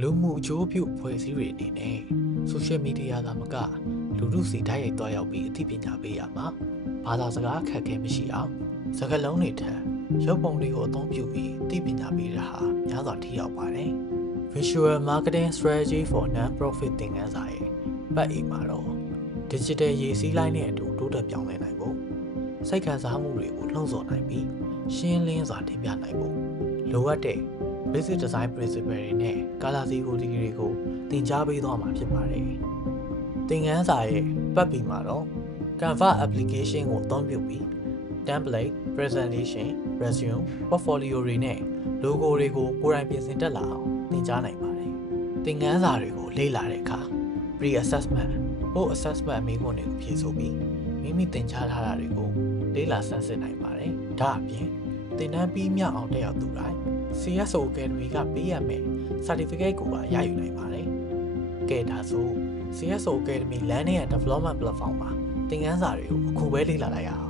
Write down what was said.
လူမှုအကျိုးပြုဖွဲ့စည်းတွေအနေနဲ့ social media သာမကလူထုစီတိုက်ရိုက်သွားရောက်ပြီးအသိပညာပေးရမှာဘာသာစကားအခက်အခဲမရှိအောင်စကားလုံးတွေထက်ရုပ်ပုံတွေကိုအသုံးပြုပြီးအသိပညာပေးတာဟာများစွာထိရောက်ပါတယ် Visual Marketing Strategy for Non-Profit သင်ခန်းစာရဲ့ပတ်အိမ်မှာတော့ Digital ရေးစည်းလိုင်းနဲ့အတူတိုးတက်ပြောင်းလဲနိုင်ဖို့စိတ်ခံစားမှုတွေကိုလှုံ့ဆော်နိုင်ပြီးရှင်းလင်းစွာတင်ပြနိုင်ဖို့လိုအပ်တဲ့ Basic Design Principle တွေနဲ့ Color Theory တွေကိုသင်ကြားပေးသွားမှာဖြစ်ပါတယ်။သင်ခန်းစာရဲ့ပတ်ပြီးမှာတော့ Canva application ကိုအသုံးပြုပြီး template, presentation, resume, portfolio တွေနဲ့ logo တွေကိုကိုယ်တိုင်ပြင်ဆင်တတ်လာအောင်သင်ကြားနိုင်ပါတယ်။သင်ခန်းစာတွေကိုလေ့လာတဲ့အခါ pre-assessment, post-assessment မေးခွန်းတွေကိုဖြေဆိုပြီးမိမိသင်ကြားထားတာတွေကိုလေ့လာဆန်းစစ်နိုင်ပါတယ်။ဒါအပြင်သင်တန်းပြီးမြောက်အောင်တက်ရောက်သူတိုင်း CSO Academy ကပေးရမယ့် certificate ကိုပါရယူနိုင်ပါတယ်။ကဲဒါဆို CSO Academy Learning and Development Platform မှာသင်ခန်းစာတွေကိုအခုပဲလေ့လာလိုက်ရအောင်